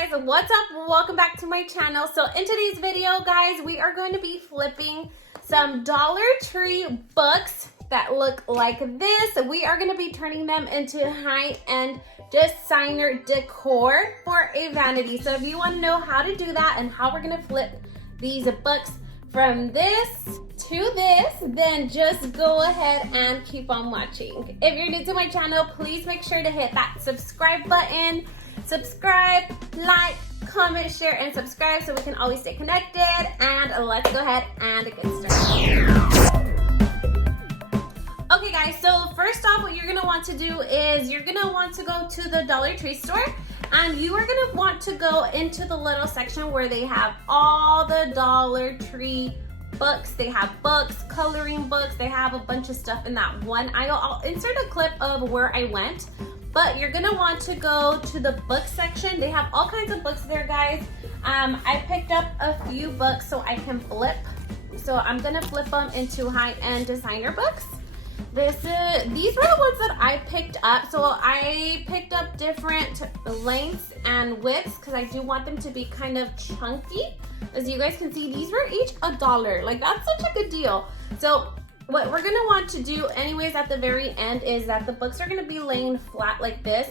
guys, what's up? Welcome back to my channel. So in today's video, guys, we are going to be flipping some Dollar Tree books that look like this. We are going to be turning them into high-end designer decor for a vanity. So if you want to know how to do that and how we're going to flip these books from this to this, then just go ahead and keep on watching. If you're new to my channel, please make sure to hit that subscribe button. Subscribe, like, comment, share, and subscribe so we can always stay connected. And let's go ahead and get started. Okay guys, so first off, what you're gonna want to do is you're gonna want to go to the Dollar Tree store, and you are gonna want to go into the little section where they have all the Dollar Tree books. They have books, coloring books, they have a bunch of stuff in that one aisle. I'll insert a clip of where I went, but you're gonna want to go to the book section. They have all kinds of books there, guys. I picked up a few books so I can flip. So I'm gonna flip them into high-end designer books. These were the ones that I picked up. So I picked up different lengths and widths because I do want them to be kind of chunky. As you guys can see, these were each $1. Like, that's such a good deal. So what we're gonna want to do anyways at the very end is that the books are gonna be laying flat like this.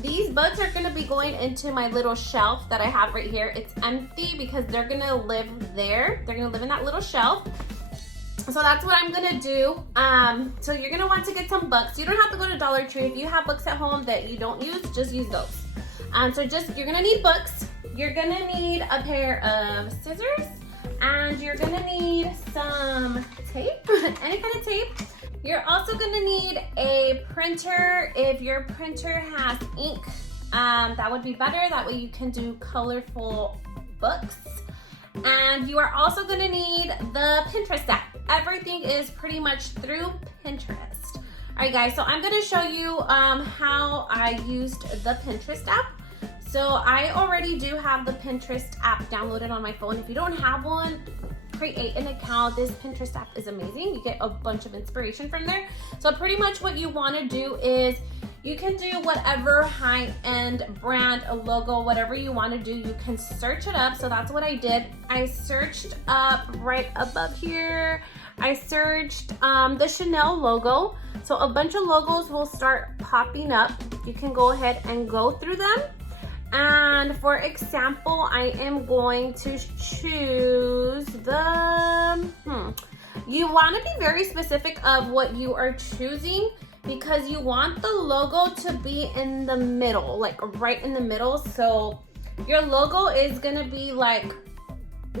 These books are gonna be going into my little shelf that I have right here. It's empty because they're gonna live there. They're gonna live in that little shelf. So that's what I'm gonna do. So you're gonna want to get some books. You don't have to go to Dollar Tree. If you have books at home that you don't use, just use those. So you're gonna need books. You're gonna need a pair of scissors, and you're gonna need some tape, any kind of tape. You're also gonna need a printer. If your printer has ink, that would be better. That way you can do colorful books. And you are also gonna need the Pinterest app. Everything is pretty much through Pinterest. All right, guys, so I'm gonna show you how I used the Pinterest app. So I already do have the Pinterest app downloaded on my phone. If you don't have one, create an account. This Pinterest app is amazing. You get a bunch of inspiration from there. So pretty much what you wanna do is you can do whatever high-end brand, a logo, whatever you want to do, you can search it up. So that's what I did. I searched up right above here. I searched the Chanel logo. So a bunch of logos will start popping up. You can go ahead and go through them. And for example, I am going to choose the, You want to be very specific of what you are choosing, because you want the logo to be in the middle, like right in the middle. So your logo is gonna be like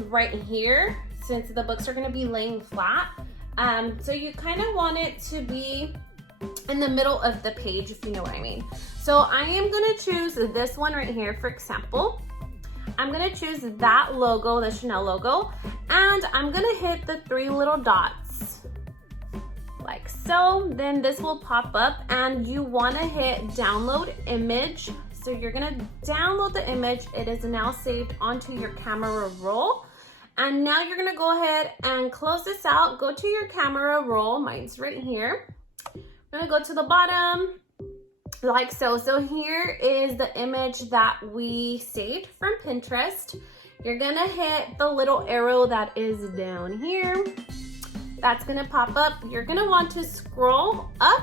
right here, since the books are gonna be laying flat. So you kind of want it to be in the middle of the page, if you know what I mean. So I am gonna choose this one right here, for example. I'm gonna choose that logo, the Chanel logo, and I'm gonna hit the 3 little dots. Like so. Then this will pop up, and you want to hit download image. So you're gonna download the image. It is now saved onto your camera roll, and now you're gonna go ahead and close this out. Go to your camera roll. Mine's right here. I'm gonna go to the bottom like so. So here is the image that we saved from Pinterest. You're gonna hit the little arrow that is down here. That's gonna pop up. You're gonna want to scroll up,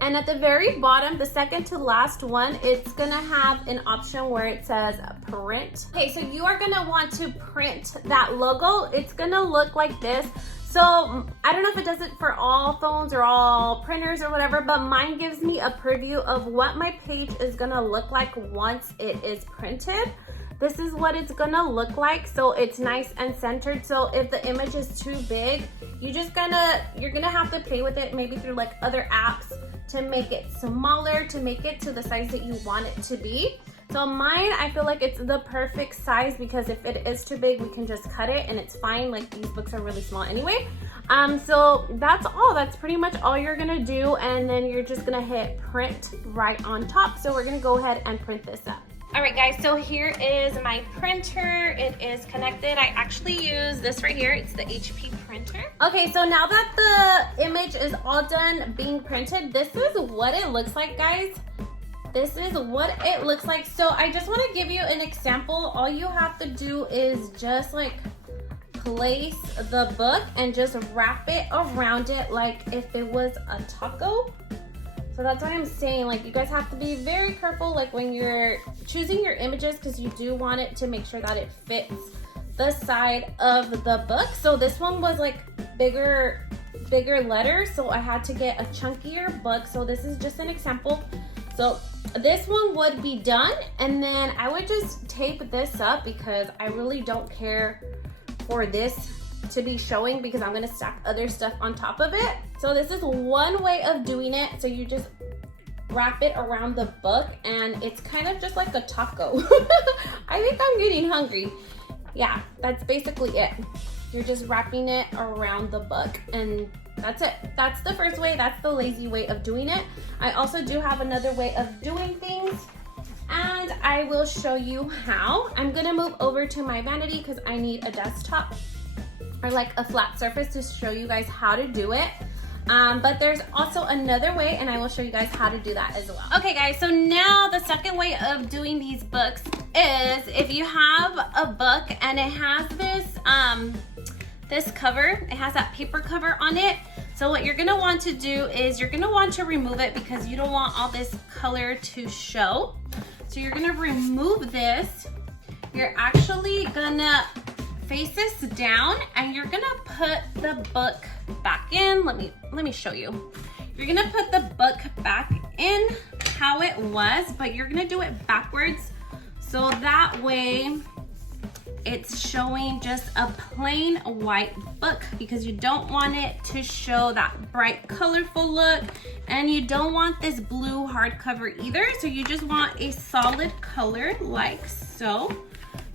and at the very bottom, the second to last one, it's gonna have an option where it says print. Okay, so you are gonna want to print that logo. It's gonna look like this. So I don't know if it does it for all phones or all printers or whatever, but mine gives me a preview of what my page is gonna look like once it is printed. This is what it's gonna look like. So it's nice and centered. So if the image is too big, you're gonna have to play with it, maybe through like other apps, to make it smaller, to make it to the size that you want it to be. So mine, I feel like it's the perfect size, because if it is too big, we can just cut it and it's fine. Like, these books are really small anyway. So that's all. That's pretty much all you're gonna do. And then you're just gonna hit print right on top. So we're gonna go ahead and print this up. All right, guys, so here is my printer. It is connected. I actually use this right here. It's the HP printer. Okay, so now that the image is all done being printed, this is what it looks like, guys. this is what it looks like. So I just want to give you an example. All you have to do is just like place the book and just wrap it around it like if it was a taco. So that's why I'm saying, like, you guys have to be very careful like when you're choosing your images, because you do want it to make sure that it fits the side of the book. So this one was like bigger letters, so I had to get a chunkier book. So this is just an example. So this one would be done, and then I would just tape this up because I really don't care for this to be showing because I'm gonna stack other stuff on top of it. So this is one way of doing it. So you just wrap it around the book and it's kind of just like a taco. I think I'm getting hungry. Yeah, that's basically it. You're just wrapping it around the book and that's it. That's the first way. That's the lazy way of doing it. I also do have another way of doing things and I will show you how. I'm gonna move over to my vanity because I need a desktop or like a flat surface to show you guys how to do it. But there's also another way and I will show you guys how to do that as well. Okay guys, so now the second way of doing these books is if you have a book and it has this, this cover, it has that paper cover on it. So what you're gonna want to do is you're gonna want to remove it because you don't want all this color to show. So you're gonna remove this. You're actually gonna face this down and you're gonna put the book back in. Let me show you. You're gonna put the book back in how it was, but you're gonna do it backwards. So that way it's showing just a plain white book because you don't want it to show that bright colorful look and you don't want this blue hardcover either. So you just want a solid color like so.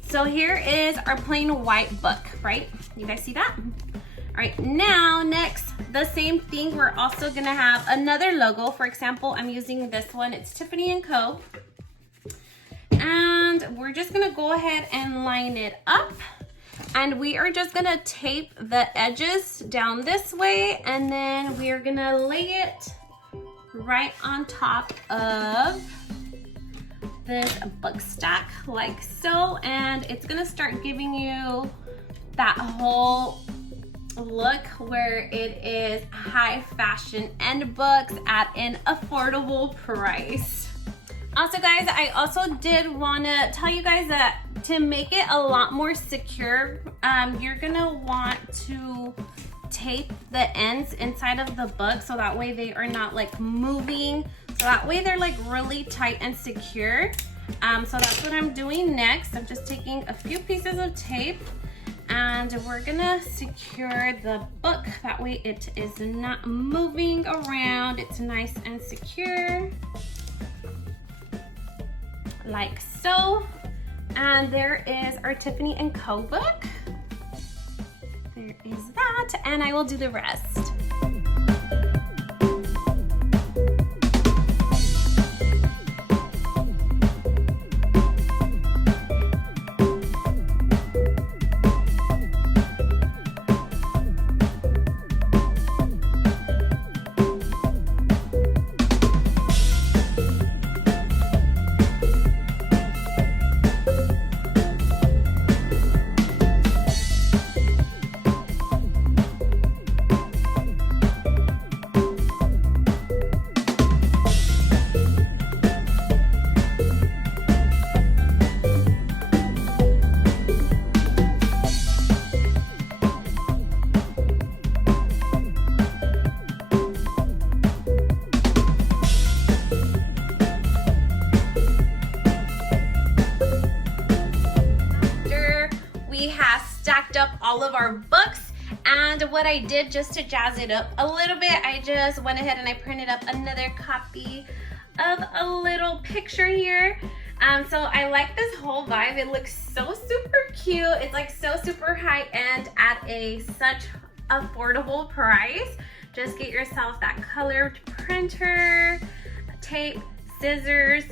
So here is our plain white book, right? You guys see that? All right, now next, the same thing. We're also gonna have another logo. For example, I'm using this one. It's Tiffany & Co. And we're just gonna go ahead and line it up. And we are just gonna tape the edges down this way. And then we are gonna lay it right on top of this book stack like so, and it's gonna start giving you that whole look where it is high fashion and books at an affordable price. Also guys, I also did want to tell you guys that to make it a lot more secure, you're gonna want to tape the ends inside of the book so that way they are not like moving. So that way they're like really tight and secure. So that's what I'm doing next. I'm just taking a few pieces of tape and we're gonna secure the book. That way it is not moving around. It's nice and secure. Like so. And there is our Tiffany & Co. book. There is that, and I will do the rest. Up all of our books, and what I did just to jazz it up a little bit, I just went ahead and I printed up another copy of a little picture here. So I like this whole vibe. It looks so super cute. It's like so super high end at a such affordable price. Just get yourself that colored printer, tape, scissors,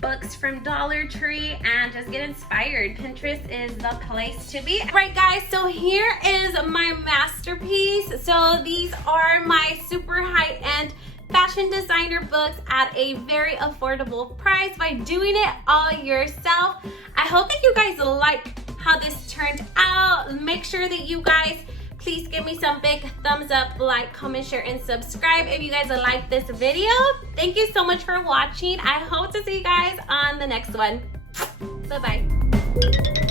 books from Dollar Tree, and just get inspired. Pinterest is the place to be. Right guys, so here is my masterpiece. So these are my super high-end fashion designer books at a very affordable price by doing it all yourself. I hope that you guys like how this turned out. Make sure that you guys please give me some big thumbs up, like, comment, share, and subscribe if you guys like this video. Thank you so much for watching. I hope to see you guys on the next one. Bye-bye.